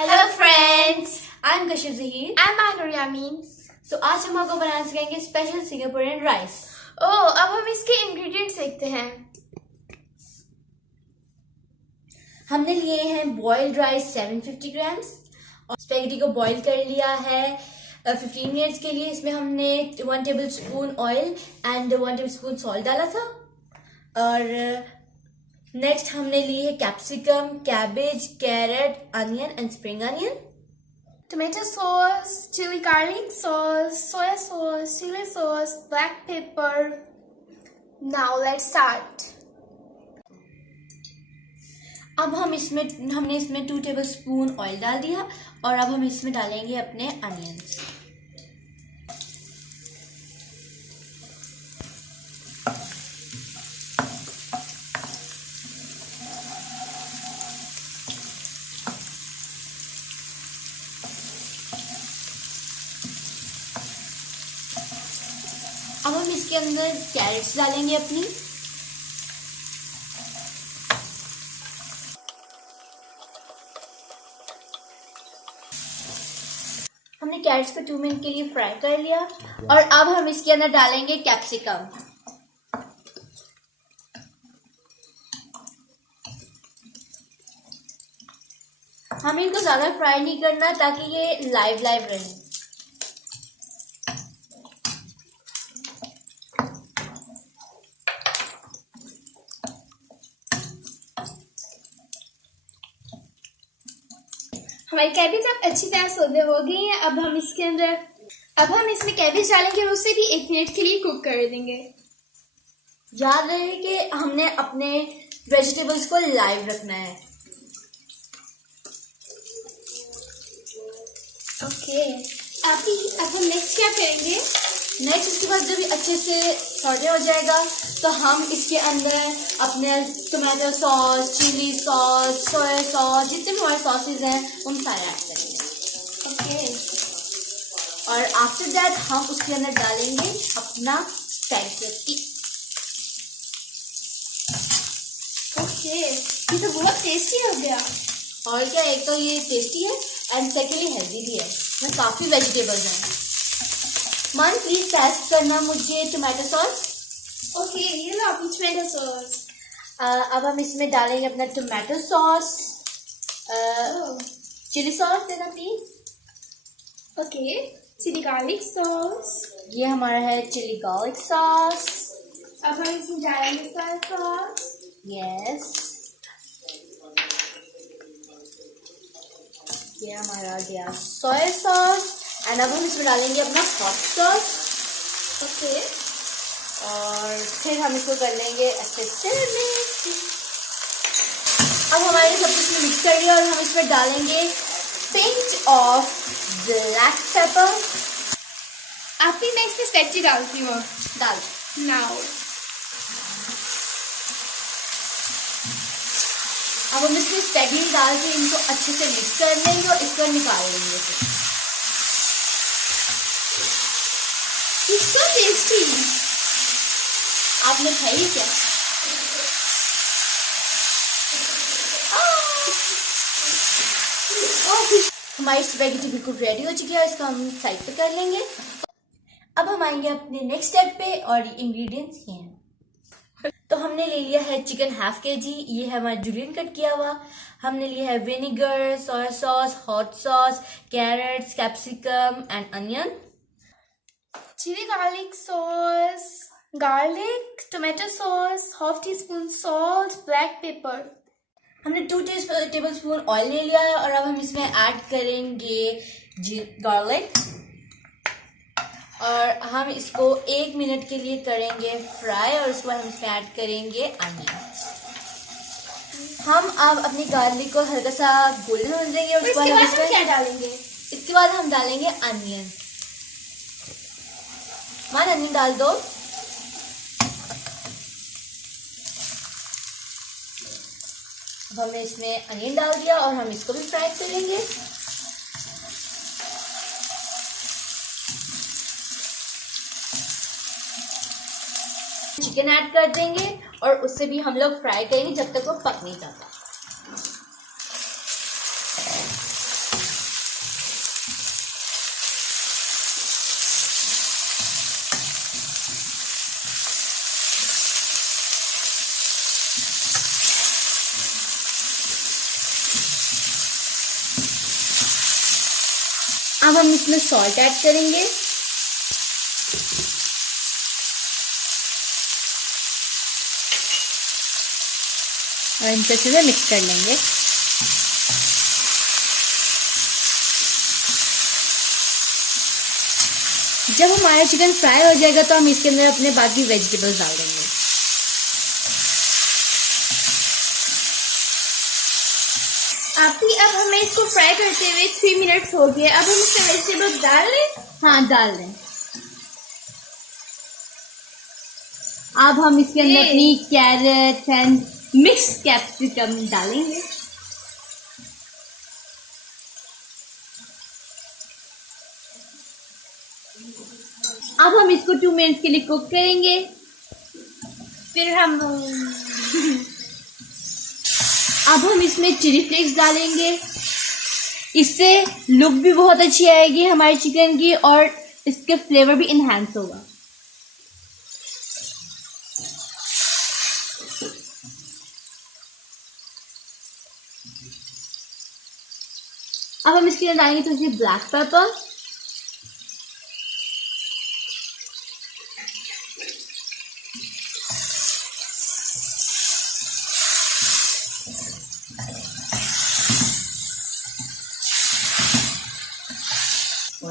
Hello friends, I am Kashif Zaheer. I'm Anur Yamin. सो आज हम आपको बनाना सिखाएंगे स्पेशल सिंगापुरियन राइस। अब हम इसके इंग्रेडिएंट्स देखते हैं। हमने लिए हैं बॉइल्ड राइस 750 ग्राम्स और स्पेगेटी को बॉईल कर लिया है 15 मिनट्स के लिए। इसमें हमने 1 tablespoon oil and 1 tablespoon salt डाला था। और नेक्स्ट हमने ली है capsicum, cabbage, carrot, onion and spring onion, Tomato sauce, chili garlic sauce, soya sauce, chili sauce, black pepper. Now let's start. अब हमने इसमें 2 टेबल स्पून ऑयल डाल दिया और अब हम इसमें डालेंगे अपने अनियंस। अब हम इसके अंदर कैरेट्स डालेंगे अपनी। हमने कैरेट्स को 2 मिनट के लिए फ्राई कर लिया और अब हम इसके अंदर डालेंगे कैप्सिकम। हमें इनको ज्यादा फ्राई नहीं करना ताकि ये लाइव रहे। हमारी कैबेज अब अच्छी तरह सोते हो गई है। अब हम इसमें कैबेज डालेंगे और उसे भी 1 मिनट के लिए कुक कर देंगे। याद रहे कि हमने अपने वेजिटेबल्स को लाइव रखना है। ओके, अब हम नेक्स्ट क्या करेंगे? नेक्स्ट इसके बाद जब ये अच्छे से सॉटे हो जाएगा तो हम इसके अंदर अपने tomato sauce, chilli sauce, soya sauce, जितने भी हमारे सॉसेज हैं उन सारे ऐड करेंगे। ओके, और आफ्टर दैट हम उसके अंदर डालेंगे अपना स्पैगेटी। ओके, ये तो बहुत टेस्टी हो गया। और क्या, एक तो ये टेस्टी है एंड सेकेंडली हेल्दी भी है। इसमें काफ़ी वेजिटेबल्स हैं। मान प्लीज टेस्ट करना मुझे टोमेटो सॉस। ओके, ये लो अपनी टोमेटो सॉस। अब हम इसमें डालेंगे अपना टोमेटो सॉस, चिली सॉस देना please. Okay, chilli garlic sauce. ये हमारा है चिली गार्लिक सॉस। अब हम इसमें डालेंगे सोया सॉस। यस, ये हमारा गया सोया सॉस। एंड अब हम इसमें डालेंगे अपना हॉट सॉस। ओके, और फिर हम इसको कर लेंगे अच्छे से मिक्स। अब हमारे सब कुछ मिक्स कर लिया और हम इसमें डालेंगे पिंच ऑफ ब्लैक पेपर। आपकी मैं इसमें स्पेगेटी डालती हूँ। डाल नाउ अब हम इसमें स्पेगेटी डाल के इनको अच्छे से मिक्स कर लेंगे और इसको निकाल लेंगे। It's so tasty. आपने खाई क्या? हमारी स्पेगेटी बिल्कुल रेडी हो चुकी है। इसको हम साइड पे कर लेंगे। अब हम आएंगे अपने नेक्स्ट स्टेप पे और इंग्रेडिएंट्स ये हैं। तो हमने ले लिया है चिकन ½ kg। ये है हमारा जुलियन कट किया हुआ। हमने लिया है vinegar, soya sauce, hot sauce, carrots, capsicum and onion, chilli garlic sauce, garlic, tomato sauce, ½ teaspoon salt, black pepper. हमने 2 टेबल स्पून ऑयल ले लिया है और अब हम इसमें ऐड करेंगे गार्लिक और हम इसको 1 मिनट के लिए करेंगे फ्राई और उसके बाद हम इसमें ऐड करेंगे अनियन। हम अब अपनी गार्लिक को हल्का सा गोल्डन हो जाएंगे और उसके बाद हम इसमें क्या डालेंगे? इसके बाद हम डालेंगे अनियन। मान अनियन डाल दो। अब हमने इसमें अनियन डाल दिया और हम इसको भी फ्राई करेंगे। चिकन ऐड कर देंगे और उससे भी हम लोग फ्राई करेंगे जब तक वो पक नहीं जाता। अब हम इसमें सॉल्ट ऐड करेंगे। और इनको अच्छे से मिक्स कर लेंगे। जब हमारा चिकन फ्राई हो जाएगा तो हम इसके अंदर अपने बाकी वेजिटेबल्स डाल देंगे। आपकी अब हमें इसको फ्राई करते हुए 3 मिनट्स हो गए। अब हम इसमें वेजिटेबल्स डाल लें। हाँ, डाल दें। अब हम इसके अंदर अपनी कैरेट एंड मिक्स कैप्सिकम डालेंगे। अब हम इसको 2 मिनट्स के लिए कुक करेंगे। फिर हम अब हम इसमें चिली फ्लेक्स डालेंगे। इससे लुक भी बहुत अच्छी आएगी हमारे चिकन की और इसके फ्लेवर भी इनहेंस होगा। अब हम इसके अंदर डालेंगे थोड़ी सी ब्लैक पेपर।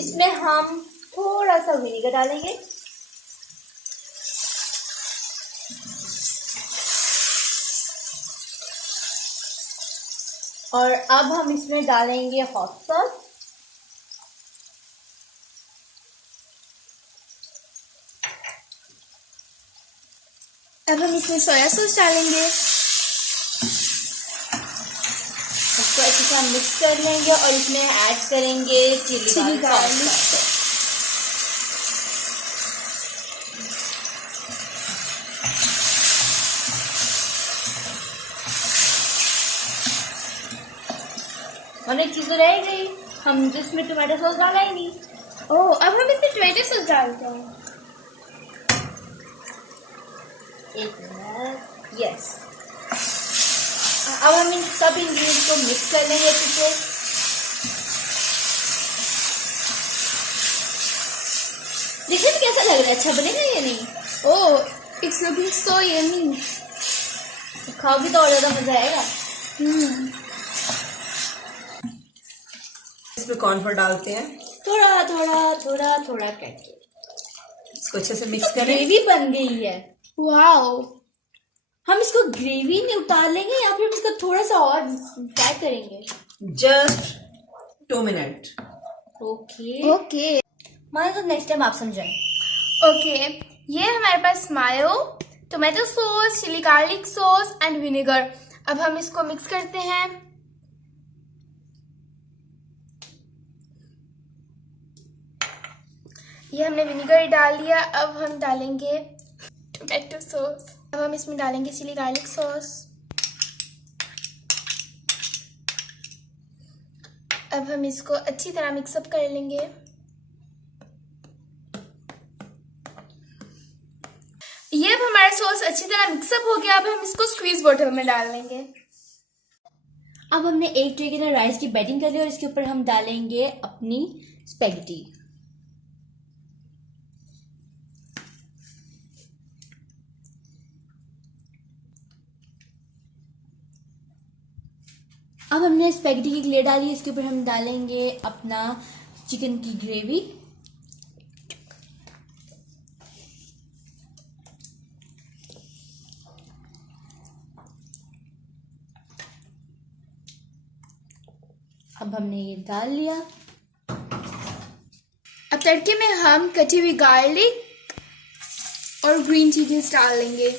इसमें हम थोड़ा सा विनेगर डालेंगे। और अब हम इसमें डालेंगे हॉट सॉस। अब हम इसमें सोया सॉस डालेंगे। इसको अच्छे से हम मिक्स कर लेंगे और इसमें ऐड करेंगे चिली गार्लिक सॉस। और एक चीज तो रह गई, हम जिसमें टोमेटो सॉस डाला ही नहीं। ओह, अब हम इसमें टोमेटो सॉस डालते हैं। एक मिनट, यस। अब हम इन सब इंग्रेडिएंट्स को मिक्स कर लेंगे अच्छे से। देखने में कैसा लग रहा है, अच्छा बनेगा या नहीं? ओह, इट्स लुकिंग सो यम्मी। खाओगी तो और ज्यादा मजा आएगा। इसमें कॉर्नफ्लोर डालते हैं, थोड़ा थोड़ा थोड़ा थोड़ा करके इसको अच्छे से मिक्स करें। ग्रेवी बन गई है। वाओ, हम इसको ग्रेवी में उतार लेंगे या फिर इसको थोड़ा सा और फ्राई करेंगे? Just 2 minute. ओके ओके मानो तो नेक्स्ट टाइम आप समझाएं। ओके, ये हमारे पास mayo, tomato sauce, chilli garlic sauce and vinegar. अब हम इसको मिक्स करते हैं। ये हमने विनेगर डाल दिया। अब हम डालेंगे टोमेटो सॉस। अब हम इसमें डालेंगे चिली गार्लिक सॉस। अब हम इसको अच्छी तरह मिक्सअप कर लेंगे। ये अब हमारा सॉस अच्छी तरह मिक्सअप हो गया। अब हम इसको स्क्वीज बॉटल में डाल लेंगे। अब हमने एक ट्रे के अंदर राइस की बैटिंग कर ली और इसके ऊपर हम डालेंगे अपनी स्पेगेटी। अब हमने स्पेगेटी की एक लेयर डाली, इसके ऊपर हम डालेंगे अपना चिकन की ग्रेवी। अब हमने ये डाल लिया। अब तड़के में हम कटी हुई गार्लिक और ग्रीन चिलीज डाल लेंगे।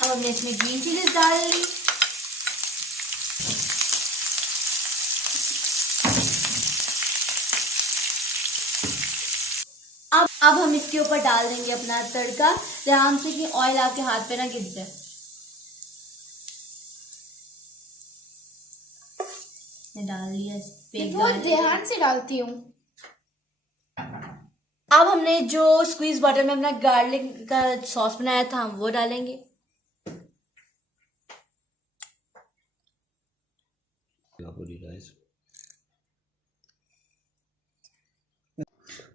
अब हमने इसमें ग्रीन चिलीज डाल ली। अब हम इसके ऊपर डाल देंगे अपना तड़का, ध्यान से कि ऑयल आपके हाथ पे ना गिर जाए। डाल लिया इस पे, बहुत ध्यान से डालती हूँ। अब हमने जो स्क्वीज बॉटल में अपना गार्लिक का सॉस बनाया था हम वो डालेंगे।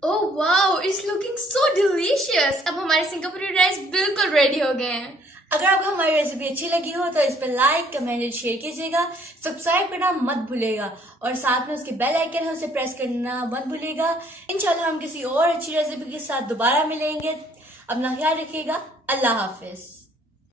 Oh wow, it's looking so delicious. अब हमारे सिंगापुरी राइस बिल्कुल रेडी हो गए हैं। अगर आपको हमारी रेसिपी अच्छी लगी हो तो इस पर लाइक, कमेंट और शेयर कीजिएगा। सब्सक्राइब करना मत भूलिएगा और साथ में उसके बेल आइकन है उसे प्रेस करना मत भूलिएगा। इंशाल्लाह हम किसी और अच्छी रेसिपी के साथ दोबारा मिलेंगे। अपना ख्याल रखिएगा। अल्लाह हाफिज।